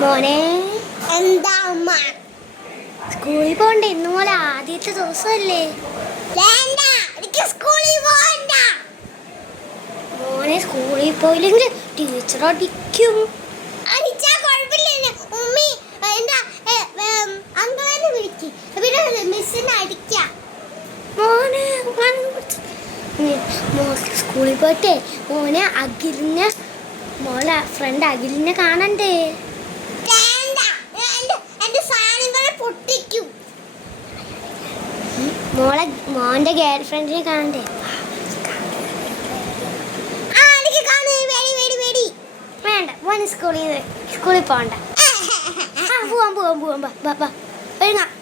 മോനെ എന്താ അമ്മ? സ്കൂളിൽ പോണ്ടേ? ഇന്ന് പോലെ ആദ്യത്തെ ദിവസമല്ലേ? വേണ്ട, എനിക്ക് സ്കൂളിൽ പോകണ്ട. മോനെ സ്കൂളിൽ പോയില്ലെങ്കിൽ ടീച്ചർ അടിക്കും. അടിച്ചാ കുഴപ്പമില്ല. ഉമ്മി എന്താ അങ്കിളിനെ വിളിക്ക്, പിന്നെ മിസ്സിനെ അടിക്കാം. മോനെ സ്കൂളിൽ പോയിട്ടേ മോനെ അഖിലിനെ മോളെ ഫ്രണ്ട് അഖിലിനെ കാണണ്ടേ? മോളെ മോന്റെ ഗേൾ ഫ്രണ്ടിനെ കാണണ്ടേ? വേണ്ട, മോന് സ്കൂളിൽ പോണ്ട. പോവാം ഒരുങ്ങാം.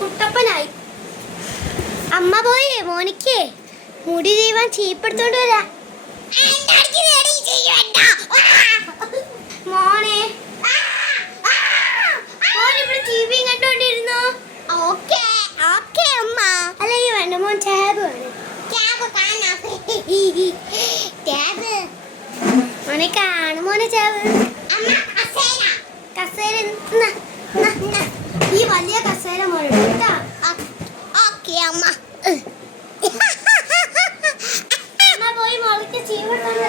കുട്ടപ്പനായി. അമ്മ പോയേ മോനിക്ക് മുടി ചെയ്യുവാൻ ചീപ്പെടുത്തോണ്ട് വരാ. മോനെ ഇവിടെ ടിവി കണ്ടോണ്ടിരുന്നോ? അല്ലെങ്കിൽ വേണ്ട, മോൻ ടാബ് വേണം. മോനെ കാണും. മോനെ ടാബ് കസേര ഈ വലിയ കസേര മോനെ കേട്ടാ. അമ്മ പോയി മോളിക്ക് ചീവെടുത്തോണ്ട്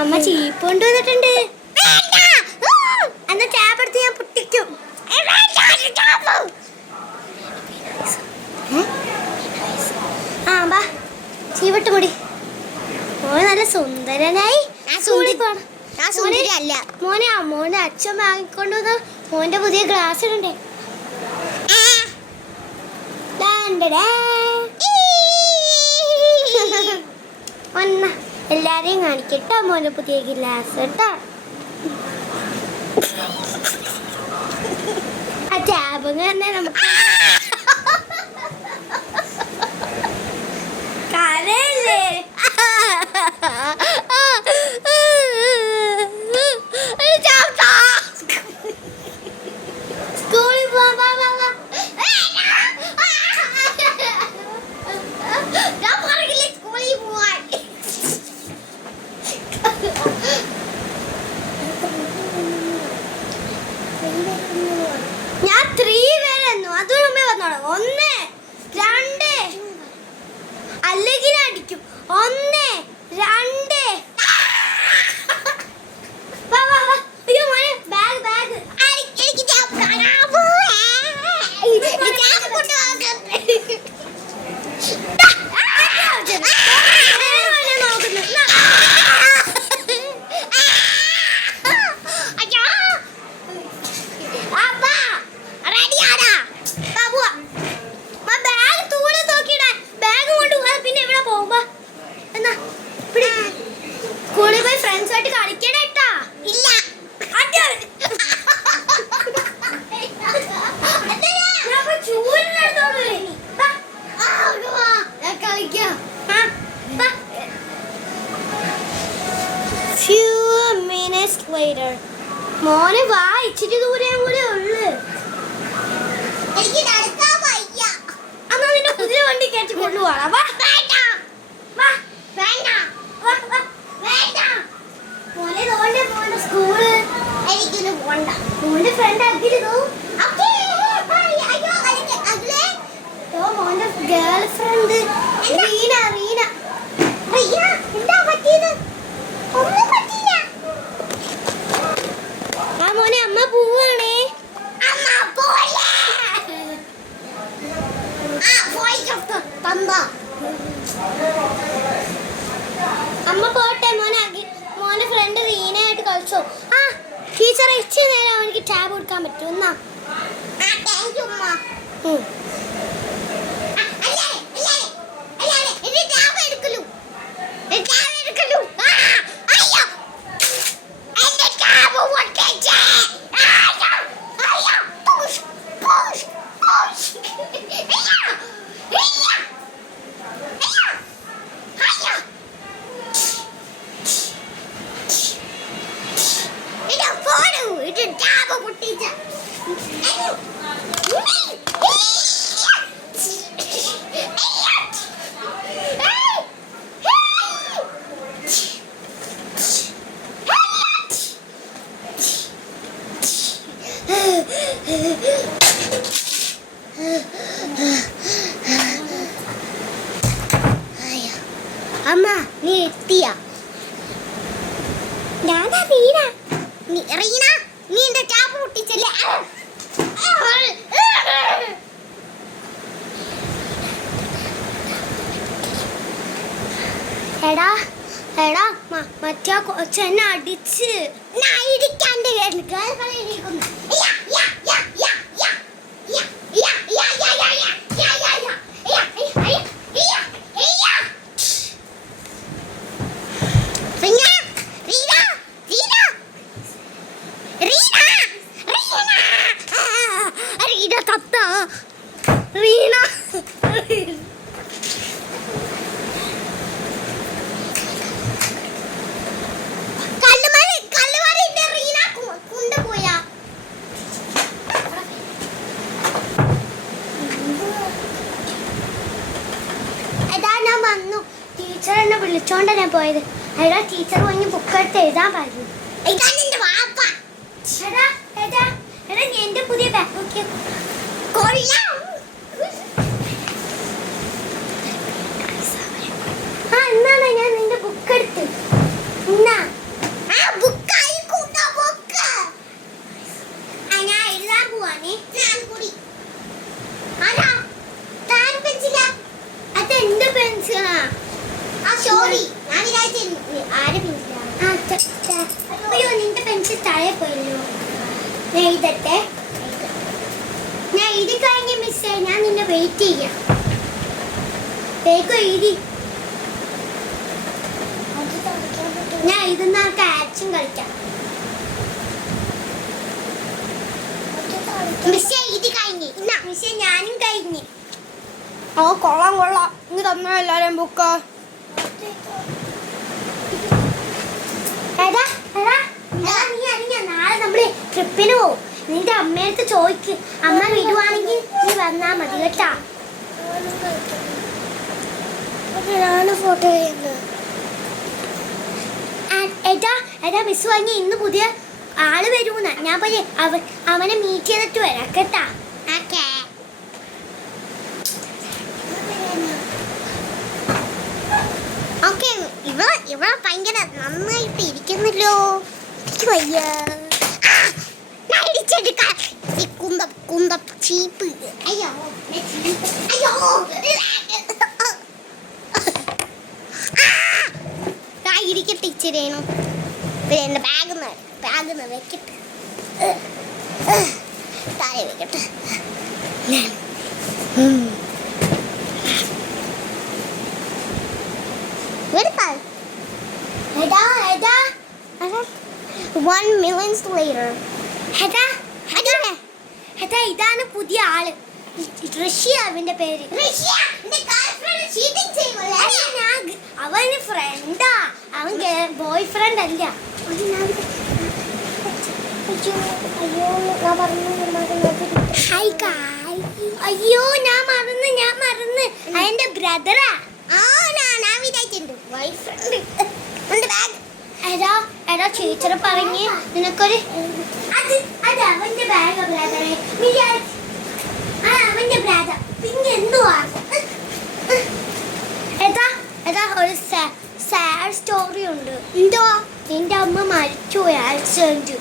അമ്മ ചീപ്പ് കൊണ്ടുവന്നിട്ടുണ്ട്. എന്നാ ടാബ് എടുത്ത് ഞാൻ പൊട്ടിക്കും. ബാ ചീവിട്ട് മുടി. മോനെ നല്ല സുന്ദരനായി സ്കൂളിൽ പോണം. മോനെ മോന്റെ അച്ഛൻ വാങ്ങിക്കൊണ്ടുവന്ന മോന്റെ പുതിയ ഗ്ലാസ് ഇടണ്ടേ? എല്ലാരെയും കാണിക്കട്ടോ മോന്റെ പുതിയ ഗ്ലാസ് കേട്ടോ. ആ ടാബ് തന്നെ നമുക്ക് കരയല്ലേ? സ്കൂളിൽ പോവാ. ഞാൻ 3 വരെന്നു അത് മുമ്പേ വന്നോളൂ. 1 2 അല്ലെങ്കിൽ അടിക്കും. 1 2 അയ്യോ മോനെ ബാഗ് മോനെ വാ, ഇച്ചിരി ദൂരം കൂടെ ഉള്ളു. എനിക്ക് നടക്കാൻ വയ്യ. എന്നാ നിന്റെ പുതിയ വണ്ടി കയറ്റി കൊണ്ടുപോകാം. വാ. വേണ്ട. വാ. വേണ്ട. വാ, വാ. വേണ്ട. മോനെ ദോണ്ടെ മോന്റെ സ്കൂള്. എനിക്കിന്ന് പോണ്ട. മോന്റെ ഫ്രണ്ട് അഖിലോ? ഓക്കേ. അയ്യോ അഖിലേ. മോന്റെ ഗേൾ ഫ്രണ്ട് റീന. റീന എന്താ പറ്റിയത്? ഒന്നും പറ്റിയില്ല. ആ മോനെ അമ്മ പോവാണേ. അമ്മ പോലെ. പോയിട്ടോ തന്ന. അമ്മ പോട്ടെ. മോനെ ഫ്രണ്ട് റീനയായിട്ട് കളിച്ചോ. ആ ടീച്ചർ ഇച്ചിരി നേരം അവനിക്ക് ടാബ് കൊടുക്കാൻ പറ്റും. എന്നാ താങ്ക് യു അമ്മ. അമ്മ നീ എത്തിയ? ഞാനാ റീന. റീന നീ എന്റെ ടാപ്പ് പൊട്ടിച്ചല്ലേ? എടാ മറ്റേ കൊച്ചെന്നെ അടിച്ച്. ഇടിക്കാണ്ട് റീന ടീച്ചർ എന്നെ വിളിച്ചോണ്ടാ ഞാൻ പോയത്. അയാ ടീച്ചർ പറഞ്ഞ് ബുക്ക് എടുത്ത് എഴുതാൻ പറഞ്ഞു. എന്റെ പുതിയ ബാഗ് എന്നാണ് ഞാൻ നിന്റെ ബുക്ക് എടുത്ത്. ഞാൻ എഴുതാൻ പോവാണേ. അതെന്റെ പെൻസിലാ. അയ്യോ നിന്റെ പെൻസിൽ താഴെ പോയല്ലോ. ഞാൻ എഴുതട്ടെ. ഞാൻ എഴുതി കഴിഞ്ഞ മിസ്സേ, ഞാൻ നിന്നെ വെയിറ്റ് ചെയ്യാം. വേഗം എഴുതി. ഞാൻ എഴുതുന്ന ആൾക്ക് ആക്ഷൻ കളിക്കാം. മിസ്സേ ഇത് കഴിഞ്ഞ്. മിസ്സേ ഞാനും കഴിഞ്ഞ്. ഓ കൊള്ളാം ഇങ്ങ് തന്ന എല്ലാരും ബുക്ക്. നാളെ നമ്മള് ട്രിപ്പിന് പോവും. നിന്റെ അമ്മയടുത്ത് ചോദിക്ക്. അമ്മ വിടുവാണെങ്കിൽ നീ വന്നാ മതി കേട്ടാ. ഫോട്ടോ ചെയ്യുന്നത്. ഏതാ മിസ് വാങ്ങി ഇന്ന് പുതിയ ആള് വരൂന്ന. ഞാൻ പോയി അവനെ മീറ്റ് ചെയ്തിട്ട് വരാം കേട്ടാ. ഇവ ഭയങ്കര നന്നായിട്ട് ഇരിക്കുന്നല്ലോ. എനിക്ക് വയ്യ. കുന്തം ചീപ്പ്. അയ്യോ ഇരിക്കട്ടെ ഇച്ചിരിയേനു. എന്റെ ബാഗ് വെക്കട്ടെ. താഴെ വെക്കട്ടെ. One million later. ഇതാണ് പുതിയ ആള്. റഷ്യ അവന്റെ പേര്. അവന് ഫ്രണ്ടാ. അവൻ ബോയ് ഫ്രണ്ട് അല്ല. അയ്യോ ഞാൻ പറഞ്ഞു ഹായ് ഗായ്സ്. അയ്യോ ഞാൻ മറന്ന് അതെന്റെ ബ്രദറാ. ഞാൻ വിചാരിച്ചിട്ടുണ്ട് ബോയ്ഫ്രണ്ട് ഉണ്ട് ബാഗ്. എടാ ടീച്ചർ പറഞ്ഞ് നിനക്കൊരു അത് അവന്റെ ബാഗ് ബ്രദറെ. അവന്റെ ബ്രദർ പിന്നെ എന്തുവാ? എടാ ഒരു സാഡ് സ്റ്റോറി ഉണ്ട്. എന്തോ നിന്റെ അമ്മ മരിച്ചുപോയി ആക്സിഡന്റ്.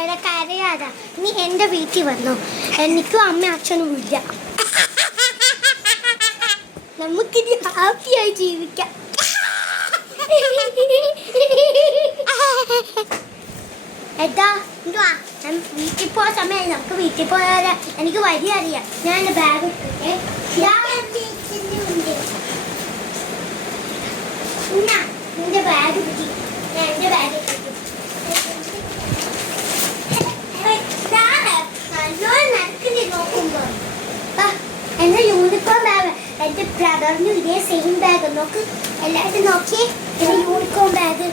എടാ കരയാടാ. നീ എൻ്റെ വീട്ടിൽ വന്നോ. എനിക്കും അമ്മ അച്ഛനും ഇല്ല. നമുക്കിനി ഹാപ്പിയായി ജീവിക്കാം. എടാ എന്തുവാ ഞാൻ വീട്ടിൽ പോകാൻ സമയമായി. നമുക്ക് വീട്ടിൽ പോയാലേ. എനിക്ക് വഴി അറിയാം. ഞാൻ എൻ്റെ ബാഗ് ഇട്ടിട്ടേ. നിന്റെ ബാഗ് പിടി. ഞാൻ എൻ്റെ ബാഗ് ഇട്ടിട്ടു. നല്ലോണം നടക്കുന്നില്ല നോക്കുമ്പോ. എന്റെ യൂണിക്കോൺ ബാഗ്. എന്റെ ബ്രദറിനും ഇതേ സെയിം ബാഗ്. നോക്ക് എല്ലാവരും നോക്കിയേ. എന്റെ യൂണിക്കോൺ ബാഗ്.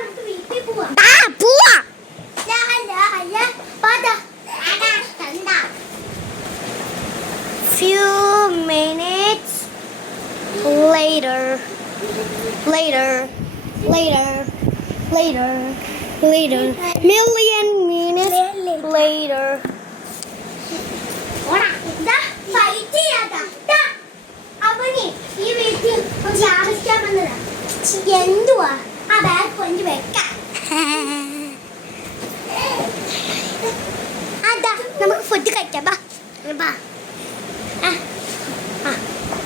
നമുക്ക് വീട്ടിൽ പോവാം. Few minutes later. Million minutes later. അവനെ ഈ വീട്ടിൽ താമസിക്കാൻ വന്നതാ. എന്തുവാ ആ ബാഗ് കൊണ്ട് വെക്കാം. അതാ നമുക്ക് ഫുഡ് കഴിക്കാം. ബാ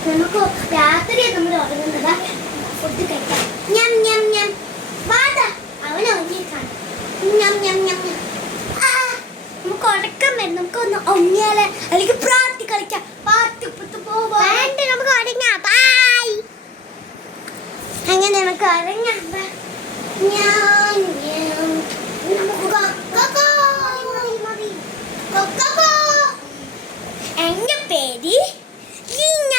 നമുക്ക് രാത്രി നമ്മൾ ഉറങ്ങുന്നതാ. ഫുഡ് കഴിക്കാം. അവനെ ഉറങ്ങിക്കാണ്. നമുക്ക് ഉറക്കം വരും. നമുക്കൊന്ന് ഉറങ്ങിയാലേ അല്ലെങ്കിൽ പ്രാർത്ഥി കളിക്കാം. നമുക്ക് ഒടുങ്ങാം ബൈ അങ്ങനെ നമുക്ക് ഉറങ്ങാം. എന്റെ പേര് ലീന.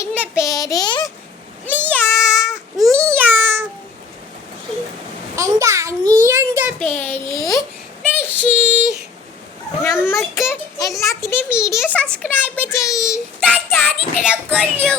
എന്റെ പേര് ലിയ. എന്റെ അനിയന്റെ പേര് ഋഷി. നമുക്ക് എല്ലാത്തിന്റെയും വീഡിയോ സബ്സ്ക്രൈബ് ചെയ്യ്. കൊല്ലു.